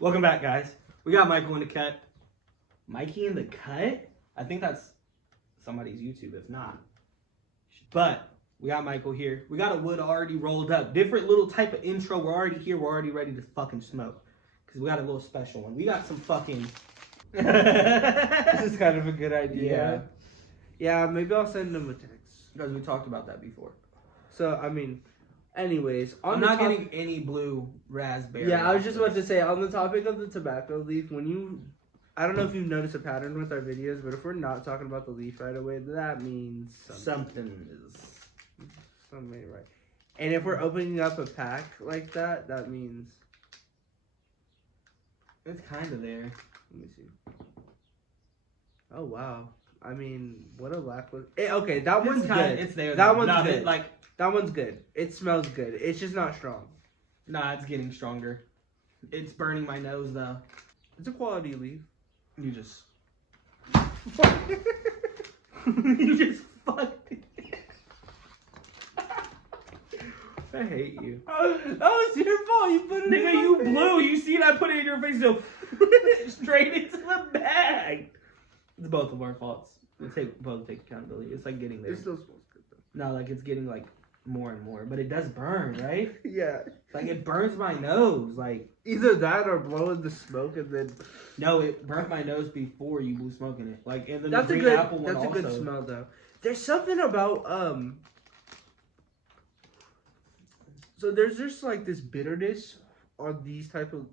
Welcome back, guys. We got Michael in the cut. Mikey in the cut? I think that's somebody's YouTube, if not. But we got Michael here. We got a wood already rolled up. Different little type of intro. We're already here. We're already ready to fucking smoke. Because we got a little special one. We got some fucking... This is kind of a good idea. Yeah, maybe I'll send them a text. Because we talked about that before. So, I mean, anyways. I'm not getting any blue raspberry. Yeah, I was just about to say, on the topic of the tobacco leaf, I don't know if you've noticed a pattern with our videos, but if we're not talking about the leaf right away, that means something is right. And if we're opening up a pack like that, that means... It's kind of there. Let me see. Oh, wow. I mean, what a lackluster... Okay, that one's good. It's there. That one's good. Like, that one's good. It smells good. It's just not strong. Nah, it's getting stronger. It's burning my nose, though. It's a quality leaf. You just... you just fucked it. I hate you. That was your fault. You put it Nigga, in you my face. blew. You see it? I put it in your face, so straight into the bag. It's both of our faults. We'll both take accountability. It's like getting there. It still smells good, though. No, like it's getting like more and more, but it does burn, right? Yeah. Like it burns my nose. Like either that or blowing the smoke and then. No, it burnt my nose before you blew smoke in it. Like and then That's the a green good. apple one That's a also. good smell though. There's something about So there's just like this bitterness on these type of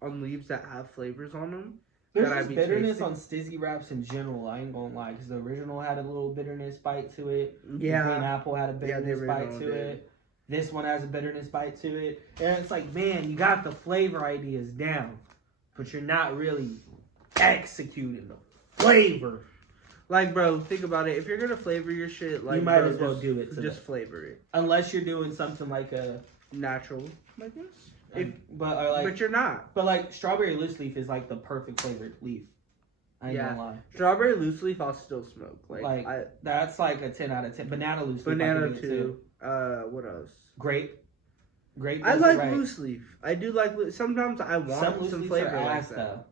on leaves that have flavors on them. There's just bitterness on Stiiizy wraps in general. I ain't gonna lie, because the original had a little bitterness bite to it. Yeah. The green apple had a bitterness bite to it. This one has a bitterness bite to it. And it's like, man, you got the flavor ideas down, but you're not really executing the flavor. Like, bro, think about it. If you're gonna flavor your shit, like, you might bro, as well do it. Just flavor it. Unless you're doing something like a natural, I guess. But you're not. But like strawberry loose leaf is like the perfect flavored leaf. I ain't gonna lie. Strawberry loose leaf, I'll still smoke. That's like a 10 out of 10. Banana loose leaf. Banana too. What else? Grape. I like loose leaf. I do like. Sometimes I want some flavor like that. Though.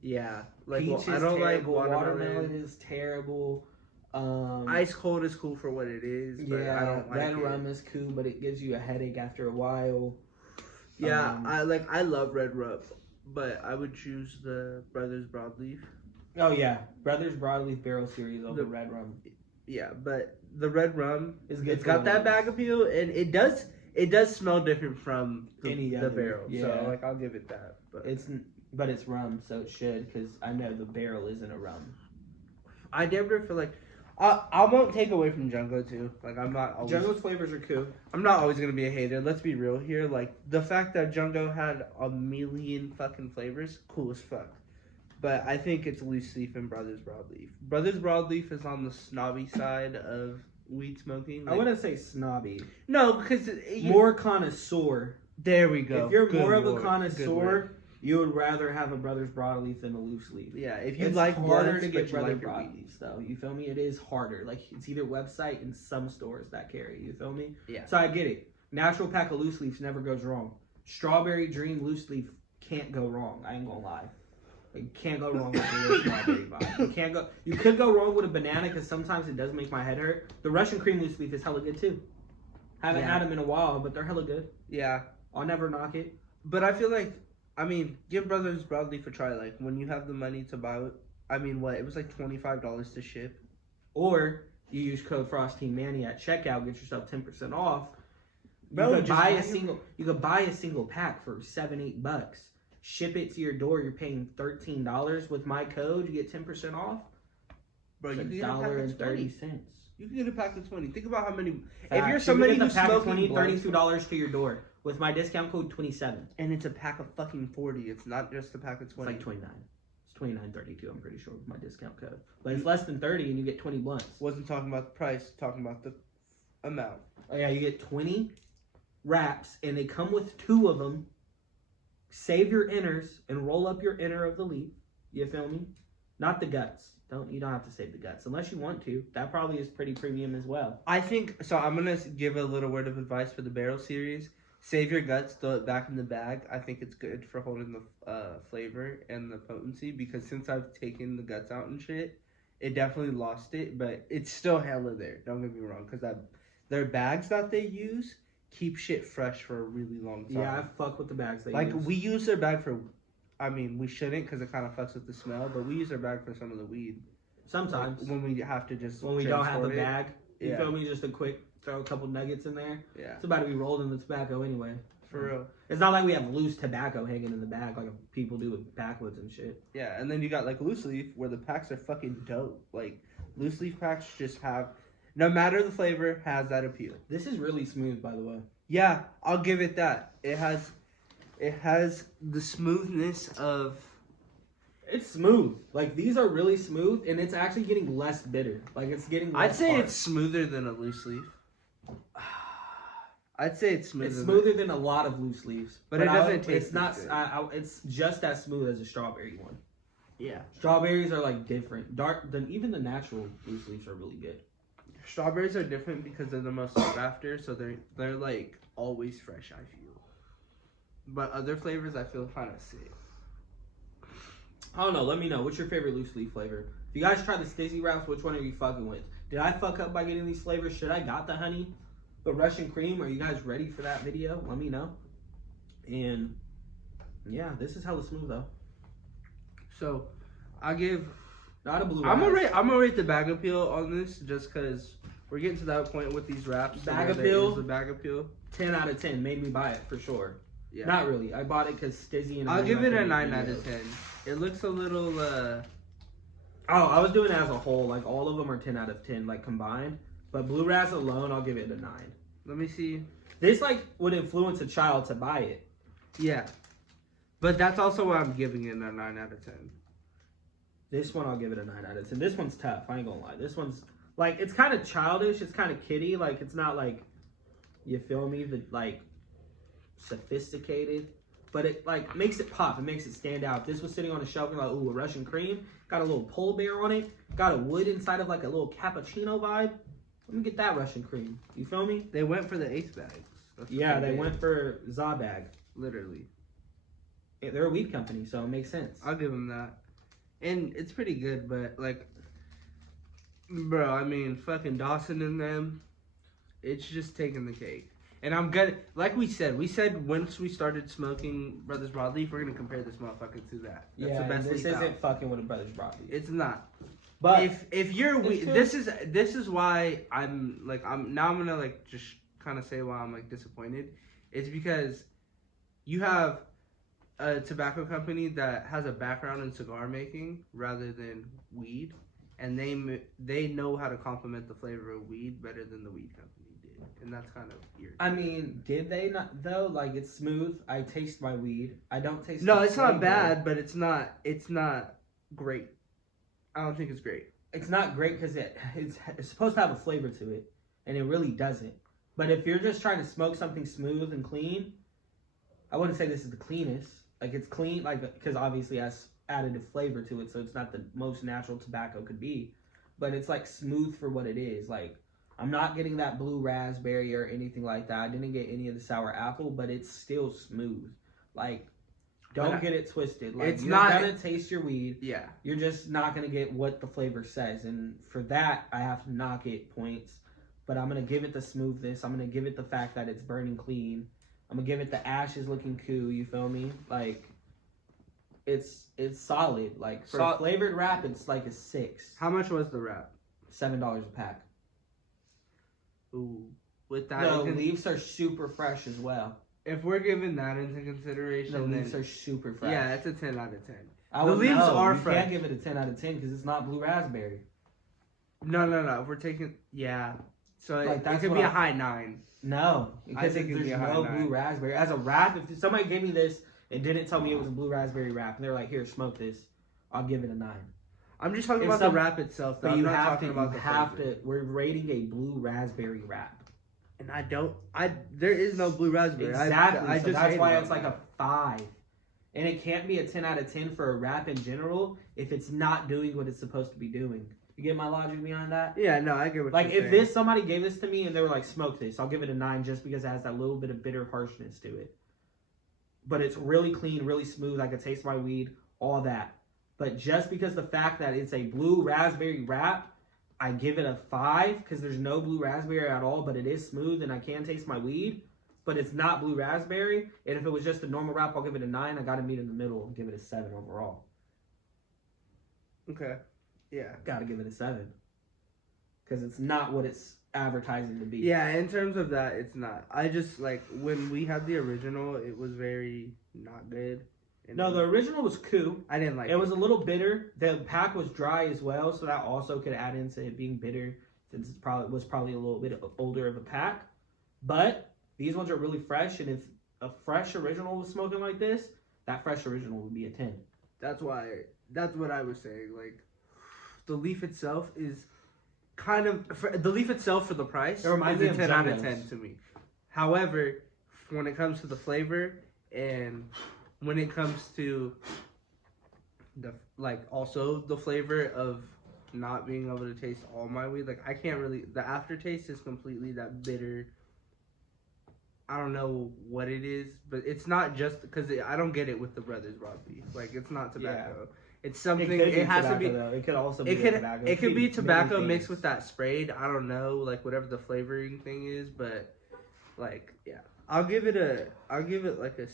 Yeah, like peach is I don't terrible. like watermelon is terrible. Ice cold is cool for what it is. But yeah, I don't like red rum is cool, but it gives you a headache after a while. Yeah, I love red rum, but I would choose the Brothers Broadleaf. Oh yeah, Brothers Broadleaf Barrel Series over red rum. Yeah, but the red rum is good. It's got that bag appeal, and it does smell different from the barrel. Yeah. So I'll give it that. But it's rum, so it should, because I know the barrel isn't a rum. I never feel like. I won't take away from Jungo too. Like I'm not always. Jungo's flavors are cool. I'm not always gonna be a hater. Let's be real here. Like the fact that Jungo had a million fucking flavors, cool as fuck. But I think it's loose leaf and Brothers Broadleaf. Brothers Broadleaf is on the snobby side of weed smoking. I wouldn't say snobby. No, because more connoisseur. There we go. If you're more of a connoisseur, you would rather have a Brothers Broadleaf than a loose leaf. Yeah, if you it's like harder to get Brothers Broadleafs though. You feel me? It is harder. Like it's either website and some stores that carry. You feel me? Yeah. So I get it. Natural pack of loose leaves never goes wrong. Strawberry Dream loose leaf can't go wrong. I ain't gonna lie. You can't go wrong with the strawberry vibe. You could go wrong with a banana because sometimes it does make my head hurt. The Russian cream loose leaf is hella good too. Haven't had them in a while, but they're hella good. Yeah. I'll never knock it. But I feel like. Give Brothers Broadleaf a try. Like, when you have the money to buy it, it was like $25 to ship. Or you use code FrostyManny at checkout, get yourself 10% off. Bro, you could buy a single pack for $7-8. Ship it to your door. You're paying $13 with my code. You get 10% off. Bro, you can get $1.30. You can get a pack of 20. Think about how many. If you're somebody who's smoking, $32 to your door. With my discount code 27. And it's a pack of fucking 40. It's not just a pack of 20. It's like 29. It's 29.32, I'm pretty sure, with my discount code. But it's less than 30 and you get 20 blunts. Wasn't talking about the price, talking about the amount. Oh yeah, you get 20 wraps and they come with 2 of them. Save your inners and roll up your inner of the leaf. You feel me? Not the guts. You don't have to save the guts unless you want to. That probably is pretty premium as well. I think so. I'm gonna give a little word of advice for the barrel series. Save your guts, throw it back in the bag. I think it's good for holding the flavor and the potency because since I've taken the guts out and shit, it definitely lost it, but it's still hella there. Don't get me wrong, because their bags that they use keep shit fresh for a really long time. Yeah, I fuck with the bags they like use. we use their bag for, I mean, we shouldn't because it kind of fucks with the smell, but we use their bag for some of the weed. Sometimes Like, when we have to just when we don't have the transport it. bag, you Yeah. feel me? Just a quick throw a couple nuggets in there. Yeah, It's about to be rolled in the tobacco anyway. for real. It's not like we have loose tobacco hanging in the bag like people do with backwoods and shit. Yeah, and then you got like loose leaf where the packs are fucking dope. Like loose leaf packs just have, no matter the flavor, has that appeal. This is really smooth, by the way. Yeah, I'll give it that. It has the smoothness of. It's smooth. Like these are really smooth, and it's actually getting less bitter. Like it's getting. Less I'd say hard. it's smoother than a loose leaf. I'd say it's smoother. It's smoother than a lot of loose leaves, but it doesn't taste. It's not. It's just as smooth as a strawberry one. Yeah, strawberries are like different. Dark than even the natural loose leaves are really good. Strawberries are different because they're the most sought after, so they're like always fresh. I feel, but other flavors I feel kind of sick. I don't know. Let me know. What's your favorite loose leaf flavor? If you guys tried the Stiiizy wraps, which one are you fucking with? Did I fuck up by getting these flavors? Should I got the honey? The Russian cream? Are you guys ready for that video? Let me know. And yeah, this is hella smooth though. So, I give. Not a blue. I'm gonna rate the bag appeal on this just because we're getting to that point with these wraps. Bag appeal. The bag appeal. 10 out of 10. Made me buy it for sure. Yeah. Not really. I bought it because Stiiizy and. I'll give it a 9 out of 10. It looks a little. Oh, I was doing it as a whole. Like all of them are 10 out of 10, like combined. But Blue Raz alone, I'll give it a 9. Let me see. This like would influence a child to buy it. Yeah, but that's also why I'm giving it a 9 out of 10. This one I'll give it a 9 out of 10. This one's tough. I ain't gonna lie. This one's like it's kind of childish. It's kind of kiddie. Like it's not like you feel me, the like sophisticated. But it like makes it pop. It makes it stand out. If this was sitting on a shelf, you're like, ooh, a Russian cream. Got a little polar bear on it. Got a wood inside of like a little cappuccino vibe. Let me get that Russian cream. You feel me? They went for the eighth bags. Yeah, they went for Zabag. Literally. Yeah, they're a weed company, so it makes sense. I'll give them that. And it's pretty good, but like, bro, I mean, fucking Dawson and them, it's just taking the cake. And I'm gonna, like we said once we started smoking Brothers Broadleaf, we're gonna compare this motherfucker to that. That's yeah, the best this leaf isn't out. fucking with a Brothers Broadleaf. It's not. But if you're this is why I'm gonna like just kind of say why I'm like disappointed. It's because you have a tobacco company that has a background in cigar making rather than weed, and they know how to complement the flavor of weed better than the weed company did, and that's kind of weird. I mean, did they not though? Like it's smooth. I taste my weed. I don't taste. No, the it's not flavor. bad, but it's not great. I don't think it's great. It's not great because it's supposed to have a flavor to it, and it really doesn't. But if you're just trying to smoke something smooth and clean, I wouldn't say this is the cleanest. Like it's clean, like because obviously it has additive flavor to it, so it's not the most natural tobacco could be. But it's like smooth for what it is. Like I'm not getting that blue raspberry or anything like that. I didn't get any of the sour apple, but it's still smooth. Like don't get it twisted. Like it's you're not gonna taste your weed. Yeah. You're just not gonna get what the flavor says, and for that I have to knock it points. But I'm gonna give it the smoothness. I'm gonna give it the fact that it's burning clean. I'm gonna give it the ashes looking cool. You feel me? Like it's solid. Like for a flavored wrap, it's like a 6. How much was the wrap? $7 a pack. Ooh, with that, The leaves are super fresh as well. If we're giving that into consideration, The leaves are super fresh. Yeah, it's a 10 out of 10. The leaves are fresh. You can't give it a 10 out of 10 because it's not blue raspberry. No. If we're taking, yeah. So Like, it could be a high 9. No, because think it'd there's be a high no 9. blue raspberry. As a wrap, if somebody gave me this and didn't tell me it was a blue raspberry wrap, and they're like, "Here, smoke this," I'll give it a 9. I'm just talking about the wrap itself. Though. But you I'm not have talking to. about You the have flavor. to. We're rating a blue raspberry wrap. And there is no blue raspberry. Exactly. So so that's why hated it's like a 5. And it can't be a 10 out of 10 for a wrap in general if it's not doing what it's supposed to be doing. You get my logic behind that? Yeah, no, I get what Like, you're if saying. somebody gave this to me and they were like, smoke this, I'll give it a 9 just because it has that little bit of bitter harshness to it. But it's really clean, really smooth. I could taste my weed, all that. But just because the fact that it's a blue raspberry wrap, I give it a 5 because there's no blue raspberry at all, but it is smooth and I can taste my weed. But it's not blue raspberry. And if it was just a normal wrap, I'll give it a 9. I got to meet in the middle and give it a 7 overall. Okay. Yeah. Got to give it a 7. Because it's not what it's advertising to be. Yeah, in terms of that, it's not. I just, like, when we had the original, it was very not good. No, the original was cool. I didn't like it. It was a little bitter. The pack was dry as well, so that also could add into it being bitter since it probably a little bit older of a pack. But these ones are really fresh, and if a fresh original was smoking like this, that fresh original would be a 10. That's what I was saying. Like, the leaf itself is kind of the leaf itself for the price. It reminds me is of a 10 out of Jungos. 10 to me. However, when it comes to the flavor and when it comes to also the flavor of not being able to taste all my weed, like I can't really. The aftertaste is completely that bitter. I don't know what it is, but it's not just because I don't get it with the Brothers Broadleaf. Like, it's not tobacco. Yeah. It's something. It has tobacco, to be. Though. It could also be tobacco. It could be tobacco mixed with that sprayed. I don't know, like whatever the flavoring thing is, but like, yeah, I'll give it like a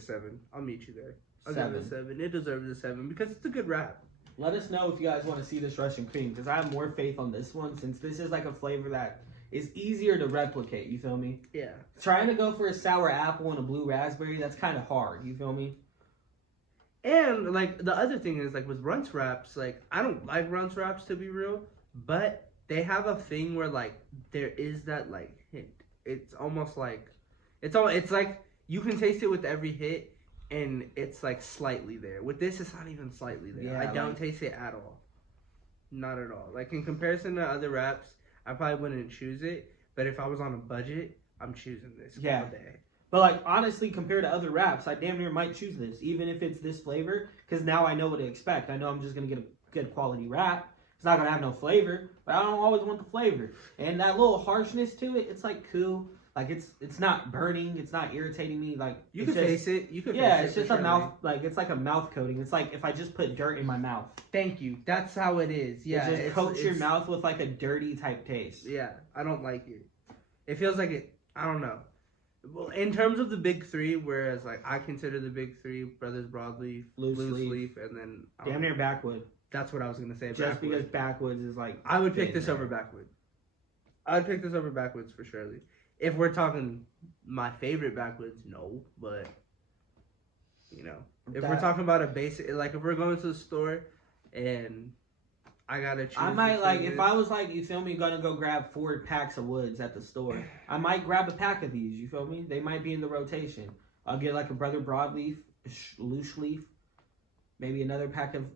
7. I'll meet you there. I'll give it a 7. It deserves a 7 because it's a good wrap. Let us know if you guys want to see this Russian cream because I have more faith on this one since this is like a flavor that is easier to replicate. You feel me? Yeah. Trying to go for a sour apple and a blue raspberry, that's kind of hard. You feel me? And like the other thing is like with runts wraps, like I don't like runts wraps to be real, but they have a thing where like there is that like hit. It's almost like it's like you can taste it with every hit, and it's like slightly there. With this, it's not even slightly there. Yeah, I don't taste it at all. Not at all. Like in comparison to other wraps, I probably wouldn't choose it. But if I was on a budget, I'm choosing this all day. But like honestly, compared to other wraps, I damn near might choose this, even if it's this flavor, because now I know what to expect. I know I'm just gonna get a good quality wrap. It's not gonna have no flavor, but I don't always want the flavor. And that little harshness to it, it's like cool. Like it's not burning, it's not irritating me. Like you can taste it. You can. Yeah, it's just a mouth. Like it's like a mouth coating. It's like if I just put dirt in my mouth. Thank you. That's how it is. Yeah, it just coats your mouth with like a dirty type taste. Yeah, I don't like it. It feels like it. I don't know. Well, in terms of the big 3, whereas like I consider the big 3 Brothers Broadleaf, Loose Leaf, and then damn near Backwood. That's what I was gonna say. Just because Backwoods is like I would pick this over Backwood. I'd pick this over Backwoods for surely. If we're talking my favorite Backwoods, no, but you know, if we're talking about a basic, like if we're going to the store and I gotta choose. I might like if I was like, you feel me, gonna go grab 4 packs of woods at the store. I might grab a pack of these. You feel me? They might be in the rotation. I'll get like a Brother Broadleaf, Loose Leaf, maybe another pack of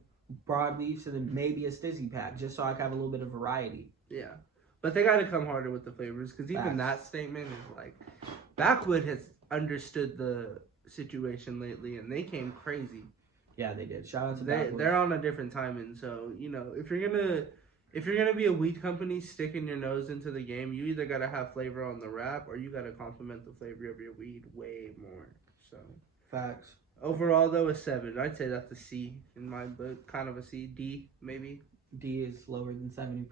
broadleafs, and then maybe a Stiiizy pack, just so I can have a little bit of variety. Yeah, but they gotta come harder with the flavors because even that statement is like, Backwood has understood the situation lately, and they came crazy. Yeah, they did. Shout out to Backwoods. They're on a different timing, so you know if you're gonna be a weed company sticking your nose into the game, you either gotta have flavor on the wrap or you gotta complement the flavor of your weed way more. So facts. Overall, though, a 7. I'd say that's a C in my book, kind of a C, D maybe. D is lower than 70%.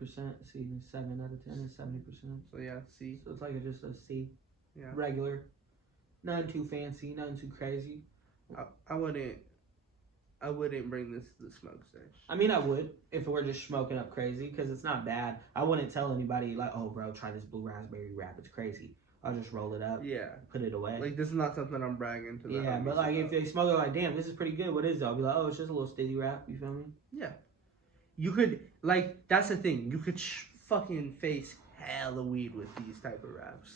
C is 7 out of 10 is 70%. So yeah, C. So it's like just a C. Yeah. Regular. Nothing too fancy. Nothing too crazy. I wouldn't bring this to the smoke sesh. I mean, I would if we're just smoking up crazy because it's not bad. I wouldn't tell anybody like, oh, bro, try this blue raspberry wrap. It's crazy. I'll just roll it up. Yeah. Put it away. Like, this is not something I'm bragging to. Yeah, but like if they smoke it, like, damn, this is pretty good. What is it? I'll be like, oh, it's just a little Stiiizy wrap. You feel me? Yeah. You could, like, that's the thing. You could fucking face hella weed with these type of wraps.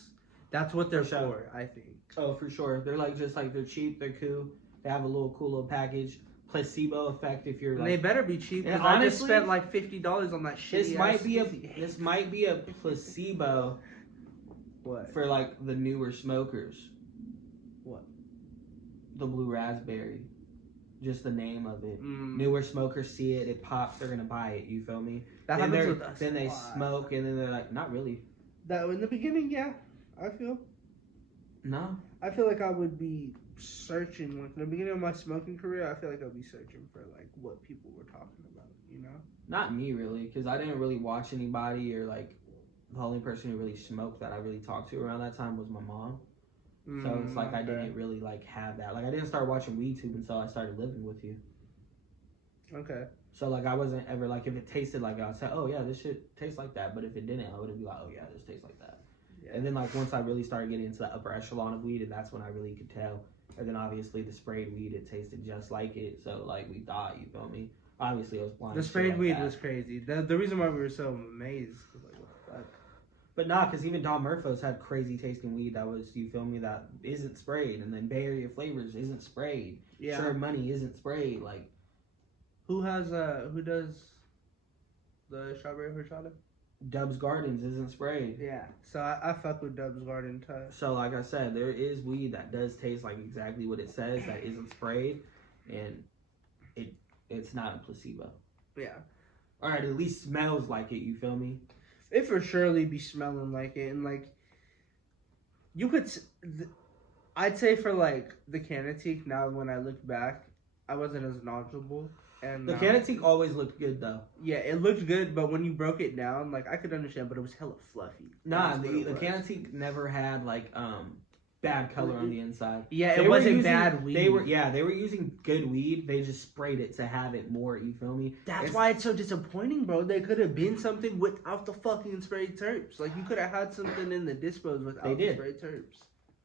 That's what they're for, I think. Oh, for sure. They're like just like they're cheap. They're cool. They have a cool little package. Placebo effect if you're like. And they better be cheap because I just spent like $50 on that shit. This might be a placebo. What? For like the newer smokers. What? The blue raspberry. just the name of it. Mm. Newer smokers see it, it pops, they're gonna buy it. You feel me? That then happens with us. Then they a lot. smoke, and then they're like, not really. That in the beginning, yeah, I feel. No. I feel like I would be searching, like in the beginning of my smoking career. I feel like I'd be searching for like what people were talking about. You know. Not me really, because I didn't really watch anybody, or like the only person who really smoked that I really talked to around that time was my mom. So it's like I didn't really like have that. Like I didn't start watching WeedTube until I started living with you. Okay. So like I wasn't ever like, if it tasted like it, I'd say, oh yeah, this shit tastes like that. But if it didn't, I wouldn't be like, oh yeah, this tastes like that. Yeah. And then like once I really started getting into the upper echelon of weed, and that's when I really could tell. And then obviously the sprayed weed, it tasted just like it. So like we thought, you feel me? Obviously it was blind. The sprayed like weed that. was crazy. The reason why we were so amazed was like, what the fuck? But nah, because even Don Murphy's had crazy tasting weed that was, you feel me, that isn't sprayed. And then Bay Area Flavors isn't sprayed. Yeah. Sure Money isn't sprayed. Like, who does the strawberry horchata? Dub's Gardens isn't sprayed. Yeah. So I fuck with Dub's Garden too. So like I said, there is weed that does taste like exactly what it says, that isn't sprayed, and it's not a placebo. Yeah. Or it at least smells like it, you feel me? It for surely be smelling like it, and like you could, I'd say for like the Canatique. Now when I look back, I wasn't as knowledgeable. And the Canatique always looked good though. Yeah, it looked good, but when you broke it down, like I could understand, but it was hella fluffy. Nah, the Canatique never had like bad color on the inside. Yeah, it wasn't bad weed. They were using good weed. They just sprayed it to have it more. You feel me? That's why it's so disappointing, bro. They could have been something without the fucking sprayed terps. Like you could have had something in the dispos without the sprayed terps.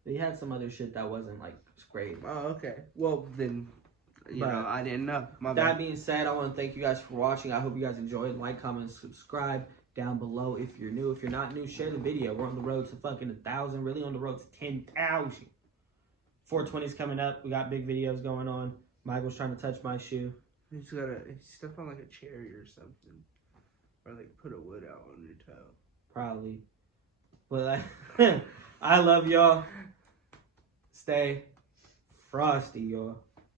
They had some other shit that wasn't like sprayed. Oh, okay. Well then, you know, I didn't know. That being said, I want to thank you guys for watching. I hope you guys enjoyed. Like, comment, subscribe down below if you're new. If you're not new, share the video. We're on the road to fucking 1,000. Really on the road to 10,000. 420's coming up. We got big videos going on. Michael's trying to touch my shoe. He's gotta step on like a cherry or something, or like put a wood out on your toe. Probably. But I love y'all. Stay frosty, y'all.